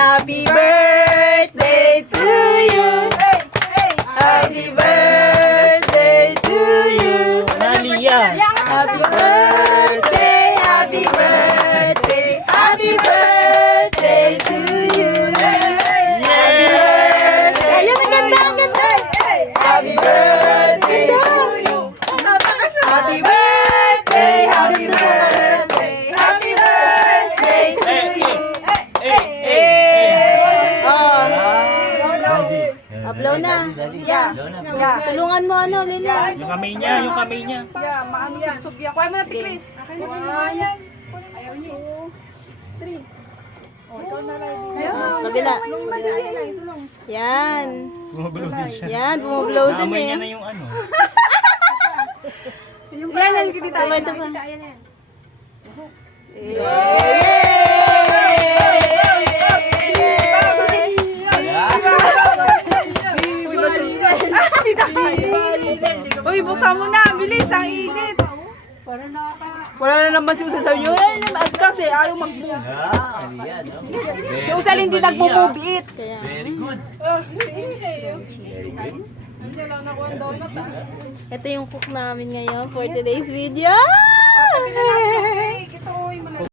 Happy birthday to you. Happy birthday to you. Nalia. Happy birthday, happy birthday, happy birthday to you. Happy birthday. Ayan, ang ganda, ang ganda. Happy birthday to you. Happy birthday, happy birthday, happy birthday to you. Upload na. Yeah. Tulungan mo ano, Lila. Yung kamay niya, yung kamay niya. Yeah, maano si Sophia. Kuha mo na tiklis. Ayan. Ayaw niyo. 3. Oh, ikaw na lang. Kabila. Madali na, tulong. Yan. Bumablow din siya. Yan, bumablow din Naamoy eh. niya na yung ano. Yan, kita. Ito pa. Ayan, yan. Uy, buksan mo na. Bilis, ang init. Wala na naman si Usal. Sabi nyo, at kasi ayaw mag-move. Si Usal hindi nag-move it. Very good. Ito yung cook namin ngayon for today's video.